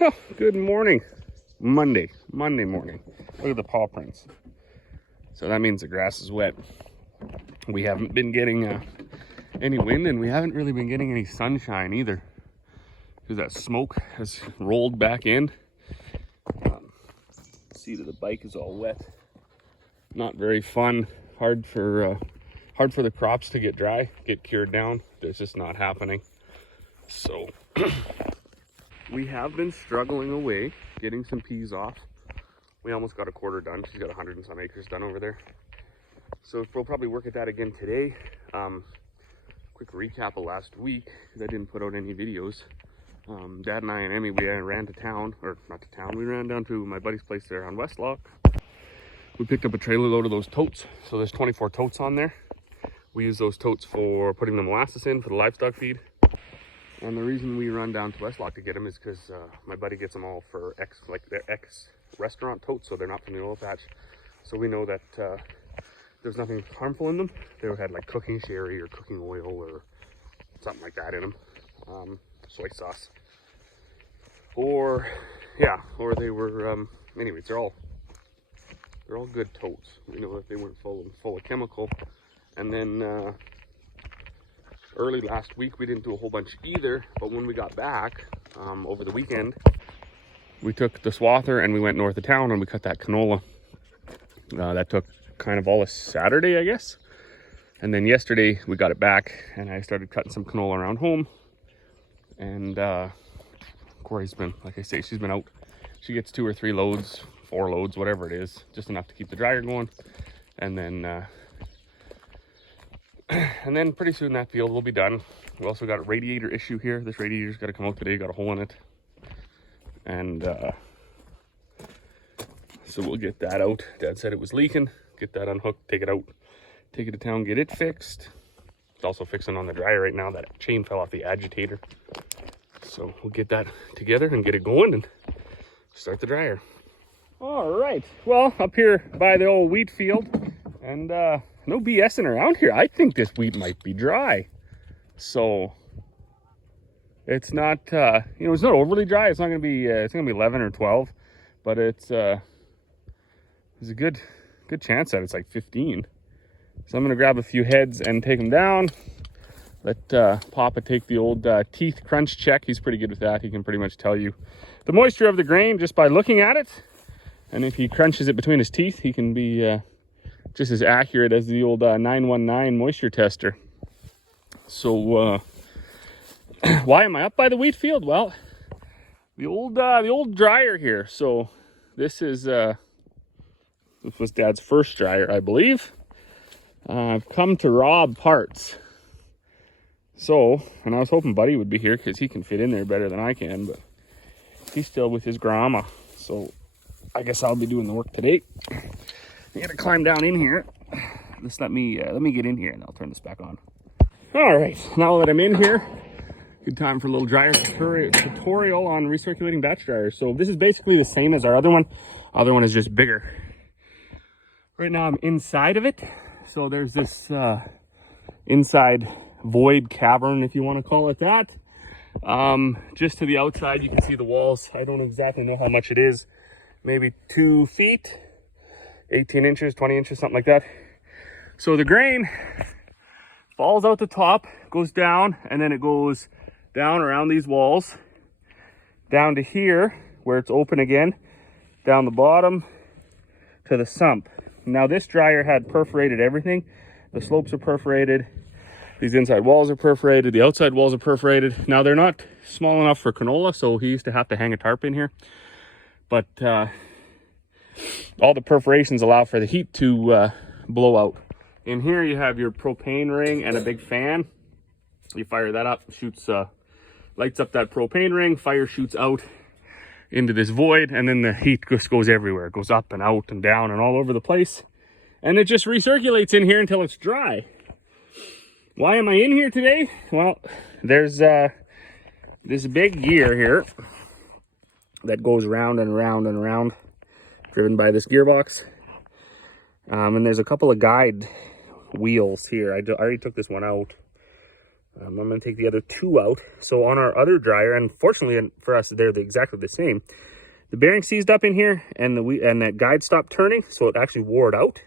Oh, good morning. Monday morning. Look at the paw prints. So that means the grass is wet. We haven't been getting any wind, and we haven't really been getting any sunshine either, because that smoke has rolled back in. Seat of the bike is all wet. Not very fun. Hard for the crops to get dry, get cured down. It's just not happening. So we have been struggling away, getting some peas off. We almost got a quarter done. She's got 100 and some acres done over there. So we'll probably work at that again today. Quick recap of last week, because I didn't put out any videos. Dad and I and Emmy, we ran to town, or not to town, we ran down to my buddy's place there on Westlock. We picked up a trailer load of those totes. So there's 24 totes on there. We use those totes for putting the molasses in for the livestock feed. And the reason we run down to Westlock to get them is because my buddy gets them all for their ex-restaurant totes, so they're not from the oil patch. So we know that there's nothing harmful in them. They had like cooking sherry or cooking oil or something like that in them. Soy sauce. Or they were, anyways, they're all good totes. We know that they weren't full of chemical. And then early last week, we didn't do a whole bunch either, but when we got back over the weekend, we took the swather and we went north of town and we cut that canola. That took kind of all of Saturday, I guess. And then yesterday we got it back and I started cutting some canola around home. And Corey's been, like I say, she's been out. She gets 2 or 3 loads, 4 loads, whatever it is, just enough to keep the dryer going. And then pretty soon that field will be done. We also got a radiator issue here. This radiator's got to come out today, got a hole in it. And so we'll get that out. Dad said it was leaking. Get that unhooked, take it out, take it to town, get it fixed. It's also fixing on the dryer right now. That chain fell off the agitator. So we'll get that together and get it going and start the dryer. All right, well, up here by the old wheat field, and no BSing around here. I think this wheat might be dry. So it's not, it's not overly dry. It's not gonna be, it's gonna be 11 or 12, but there's a good chance that it's like 15. So I'm gonna grab a few heads and take them down. Let Papa take the old teeth crunch check. He's pretty good with that. He can pretty much tell you the moisture of the grain just by looking at it. And if he crunches it between his teeth, he can be just as accurate as the old 919 moisture tester. So why am I up by the wheat field? Well, the old dryer here. So this was Dad's first dryer, I believe. I've come to rob parts. So, and I was hoping Buddy would be here because he can fit in there better than I can, but he's still with his grandma. So I guess I'll be doing the work today. I gotta climb down in here. Just let me get in here and I'll turn this back on. All right, now that I'm in here, good time for a little dryer tutorial on recirculating batch dryers. So this is basically the same as our other one. Other one is just bigger. Right now I'm inside of it. So there's this inside void cavern, if you want to call it that. Just to the outside, you can see the walls. I don't exactly know how much it is. Maybe 2 feet, 18 inches, 20 inches, something like that. So the grain falls out the top, goes down, and then it goes down around these walls, down to here, where it's open again, down the bottom to the sump. Now this dryer had perforated everything. The slopes are perforated. These inside walls are perforated. The outside walls are perforated. Now they're not small enough for canola, so he used to have to hang a tarp in here. But all the perforations allow for the heat to blow out. In here you have your propane ring and a big fan. You fire that up, shoots, lights up that propane ring, fire shoots out into this void, and then the heat just goes everywhere. It goes up and out and down and all over the place. And it just recirculates in here until it's dry. Why am I in here today? Well, there's this big gear here that goes round and round and round, driven by this gearbox. And there's a couple of guide wheels here. I already took this one out. I'm going to take the other 2 out. So on our other dryer, and fortunately for us, they're exactly the same. The bearing seized up in here, and that guide stopped turning, so it actually wore it out.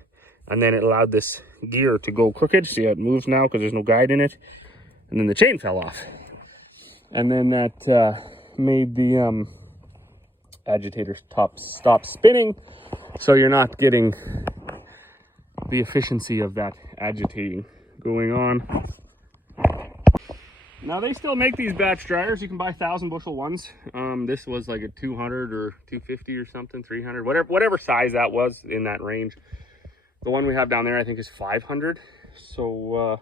And then it allowed this gear to go crooked. See how it moves now because there's no guide in it. And then the chain fell off. And then that made the agitator stop spinning. So you're not getting the efficiency of that agitating going on. Now they still make these batch dryers. You can buy 1,000 bushel ones. This was like a 200 or 250 or something, 300, whatever size that was in that range. The one we have down there I think is 500, so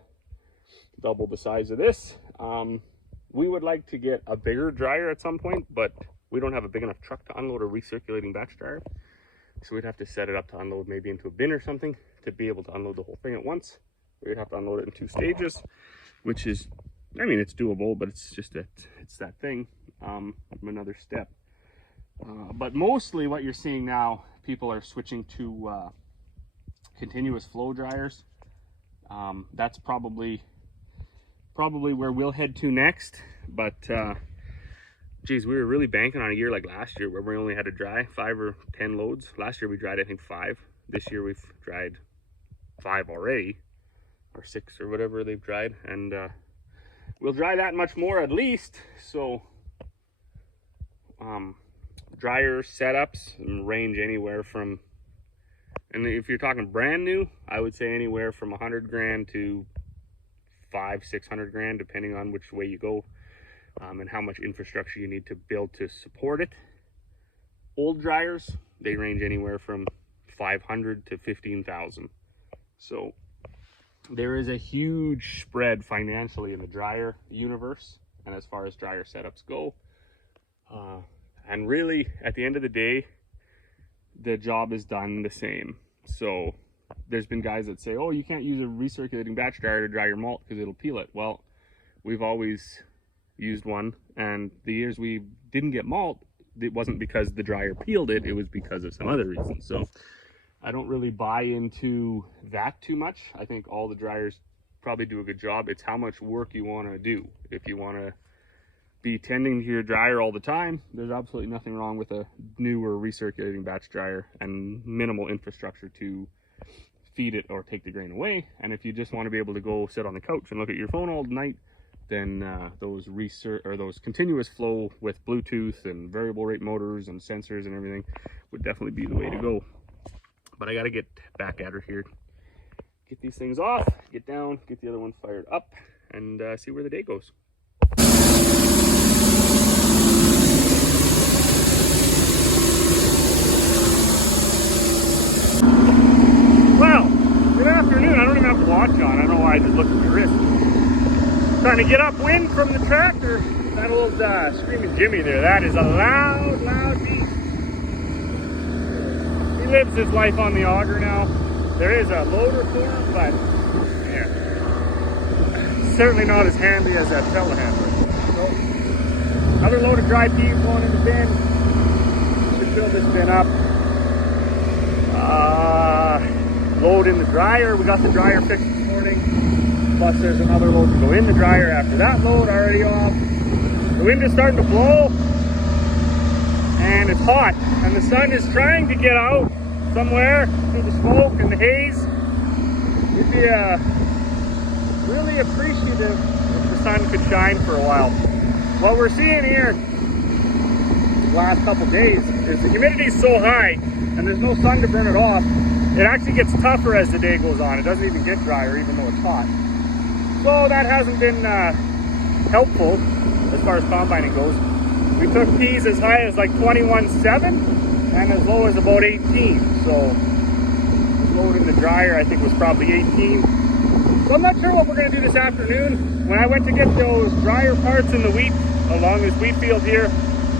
double the size of this. We would like to get a bigger dryer at some point, but we don't have a big enough truck to unload a recirculating batch dryer. So we'd have to set it up to unload maybe into a bin or something to be able to unload the whole thing at once. We'd have to unload it in 2 stages, which is, I mean, it's doable, but it's just that it's that thing, another step. But mostly what you're seeing now, people are switching to continuous flow dryers. That's probably where we'll head to next. But geez, we were really banking on a year like last year where we only had to dry 5 or 10 loads. Last year we dried I think 5. This year we've dried 5 already, or 6 or whatever they've dried, and we'll dry that much more at least. So dryer setups range anywhere from, and if you're talking brand new, I would say anywhere from 100 grand to 500-600 grand, depending on which way you go, and how much infrastructure you need to build to support it. Old dryers, they range anywhere from 500 to 15,000. So there is a huge spread financially in the dryer universe, and as far as dryer setups go, and really at the end of the day, the job is done the same. So there's been guys that say, oh, you can't use a recirculating batch dryer to dry your malt because it'll peel it. Well, we've always used one, and the years we didn't get malt, it wasn't because the dryer peeled it, it was because of some other reason. So I don't really buy into that too much. I think all the dryers probably do a good job. It's how much work you want to do. If you want to be tending to your dryer all the time, there's absolutely nothing wrong with a newer recirculating batch dryer and minimal infrastructure to feed it or take the grain away. And if you just want to be able to go sit on the couch and look at your phone all night, then those continuous flow with Bluetooth and variable rate motors and sensors and everything would definitely be the way to go. But I got to get back at her here, get these things off, get down, get the other one fired up, and see where the day goes. Well, good afternoon. I don't even have the watch on. I don't know why I just looked at my wrist. Trying to get upwind from the tractor. That old Screaming Jimmy there, that is a loud, loud beast. He lives his life on the auger now. There is a loader for him, but yeah, certainly not as handy as that telehandler. So, another load of dry peas going in the bin. Should fill this bin up. Load in the dryer. We got the dryer fixed this morning. Plus there's another load to go in the dryer after that load already off. The wind is starting to blow and it's hot, and the sun is trying to get out somewhere through the smoke and the haze. We'd be really appreciative if the sun could shine for a while. What we're seeing here the last couple days is the humidity is so high and there's no sun to burn it off. It actually gets tougher as the day goes on. It doesn't even get drier even though it's hot. So that hasn't been helpful as far as combining goes. We took peas as high as like 21.7 and as low as about 18. So the load in the dryer I think was probably 18. So I'm not sure what we're going to do this afternoon. When I went to get those dryer parts in the wheat along this wheat field here,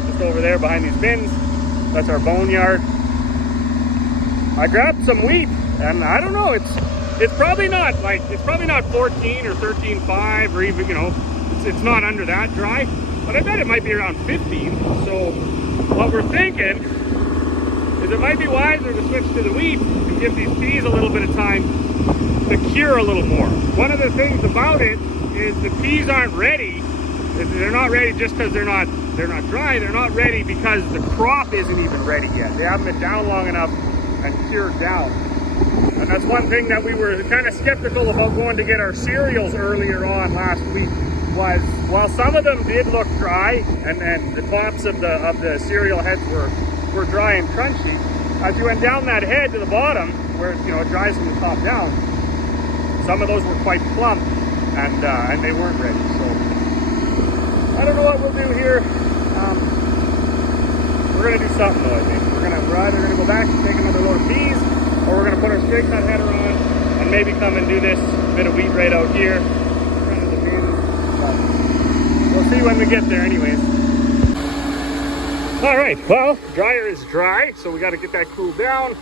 just over there behind these bins, that's our boneyard. I grabbed some wheat, and I don't know, it's probably not 14 or 13.5 or even, you know, it's not under that dry, but I bet it might be around 15. So what we're thinking is it might be wiser to switch to the wheat and give these peas a little bit of time to cure a little more. One of the things about it is the peas aren't ready. They're not ready just because they're not dry. They're not ready because the crop isn't even ready yet. They haven't been down long enough and cured down. And that's one thing that we were kind of skeptical about going to get our cereals earlier on last week, was while some of them did look dry and the tops of the cereal heads were dry and crunchy, as you went down that head to the bottom where it dries from the top down, some of those were quite plump and they weren't ready. So I don't know what we'll do here. We're gonna do something though, I think. We're either gonna go back and take another load of peas, or we're gonna put our straight cut header on and maybe come and do this bit of wheat right out here in front of the bin. But we'll see when we get there anyways. All right, well, dryer is dry, so we gotta get that cooled down.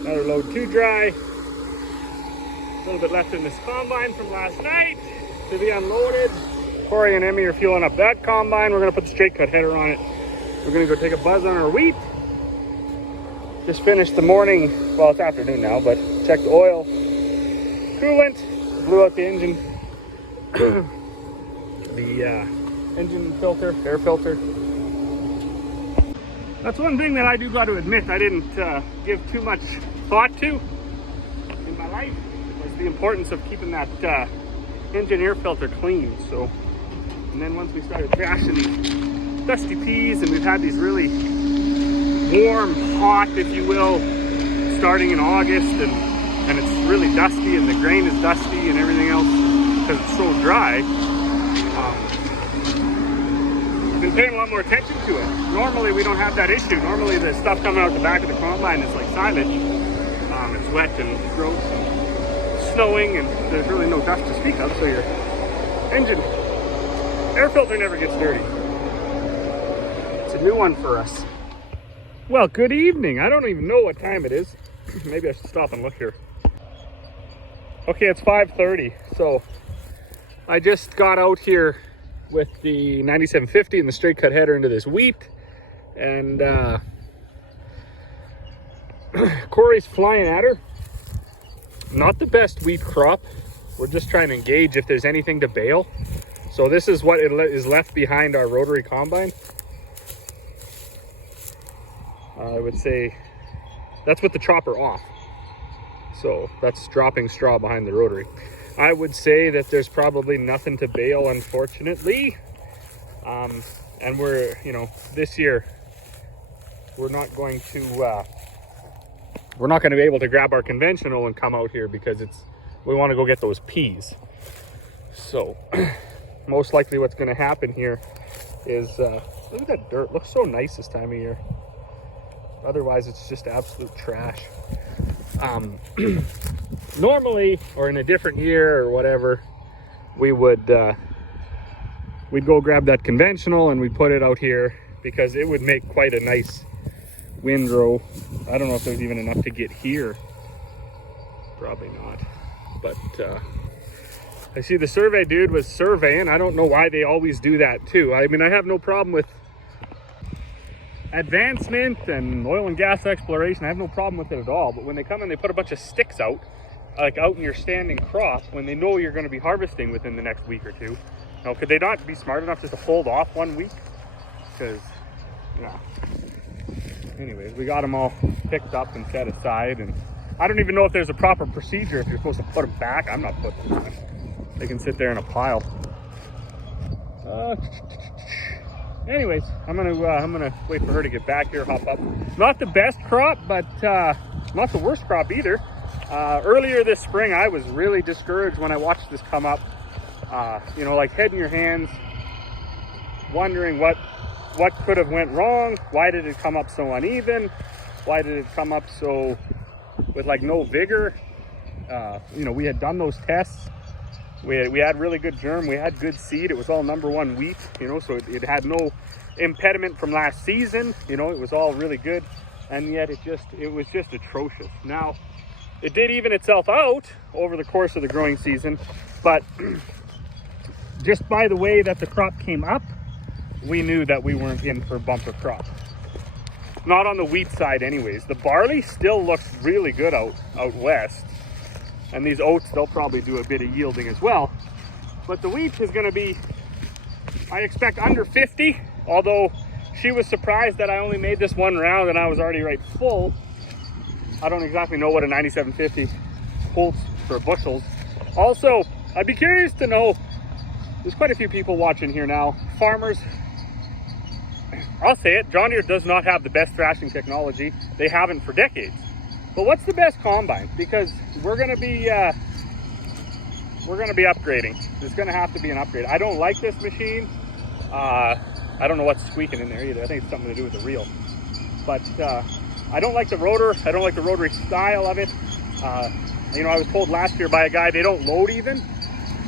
Another load too dry. A little bit left in this combine from last night to be unloaded. Corey and Emmy are fueling up that combine. We're gonna put the straight cut header on it. We're gonna go take a buzz on our wheat. Just finished the morning, well, it's afternoon now, but checked the oil, coolant, blew out the engine, the engine filter, air filter. That's one thing that I do got to admit I didn't give too much thought to in my life, was the importance of keeping that engine air filter clean. So, and then once we started thrashing these dusty peas, and we've had these really warm, hot, if you will, starting in August, and it's really dusty, and the grain is dusty and everything else because it's so dry. I've been paying a lot more attention to it. Normally we don't have that issue. Normally the stuff coming out the back of the combine is like silage. It's wet and gross and snowing, and there's really no dust to speak of, so your engine air filter never gets dirty. It's a new one for us. Well, good evening. I don't even know what time it is. Maybe I should stop and look here. Okay, it's 5:30. So I just got out here with the 9750 and the straight cut header into this wheat, and Corey's flying at her. Not the best wheat crop. We're just trying to gauge if there's anything to bale. So this is what is left behind our rotary combine. I would say that's with the chopper off. So that's dropping straw behind the rotary. I would say that there's probably nothing to bale, unfortunately. And we're, this year, we're not going to be able to grab our conventional and come out here because we want to go get those peas. So most likely what's going to happen here is, look at that dirt. It looks so nice this time of year. Otherwise it's just absolute trash. Normally, or in a different year or whatever, we'd go grab that conventional and we'd put it out here because it would make quite a nice windrow. I don't know if there's even enough to get here. Probably not. But I see the survey dude was surveying. I don't know why they always do that too. I mean, I have no problem with advancement and oil and gas exploration. I have no problem with it at all. But when they come and they put a bunch of sticks out, like out in your standing crop, when they know you're going to be harvesting within the next week or two, could they not be smart enough just to hold off 1 week? Because, anyways, we got them all picked up and set aside, and I don't even know if there's a proper procedure if you're supposed to put them back. I'm not putting them back. They can sit there in a pile. Anyways, I'm gonna wait for her to get back here, hop up. Not the best crop, but not the worst crop either. Earlier this spring, I was really discouraged when I watched this come up. Like head in your hands, wondering what could have went wrong. Why did it come up so uneven? Why did it come up so with like no vigor? We had done those tests. We had really good germ. We had good seed. It was all #1 wheat, so it had no impediment from last season. It was all really good, and yet it was just atrocious. Now, it did even itself out over the course of the growing season, but just by the way that the crop came up, we knew that we weren't in for a bumper crop. Not on the wheat side anyways. The barley still looks really good out west. And these oats, they'll probably do a bit of yielding as well. But the wheat is going to be, I expect, under 50, although she was surprised that I only made this one round and I was already right full. I don't exactly know what a 9750 holds for bushels. Also, I'd be curious to know, there's quite a few people watching here now, farmers. I'll say it, John Deere does not have the best thrashing technology. They haven't for decades. But what's the best combine? Because we're gonna be upgrading. There's gonna have to be an upgrade. I don't like this machine. I don't know what's squeaking in there either. I think it's something to do with the reel. But I don't like the rotor. I don't like the rotary style of it. You know, I was told last year by a guy they don't load even.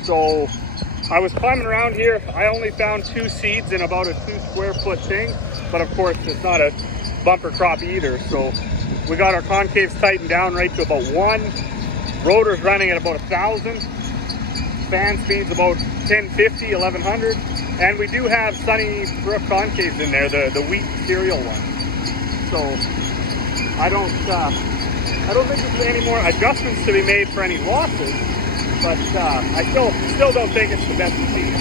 So I was climbing around here. I only found 2 seeds in about a 2 square foot thing. But of course, it's not a bumper crop either. So we got our concaves tightened down right to about 1. Rotor's running at about 1,000. Fan speed's about 1050, 1100. And we do have Sunny Brook concaves in there, the wheat cereal one. So I don't think there's any more adjustments to be made for any losses, but I still don't think it's the best machine.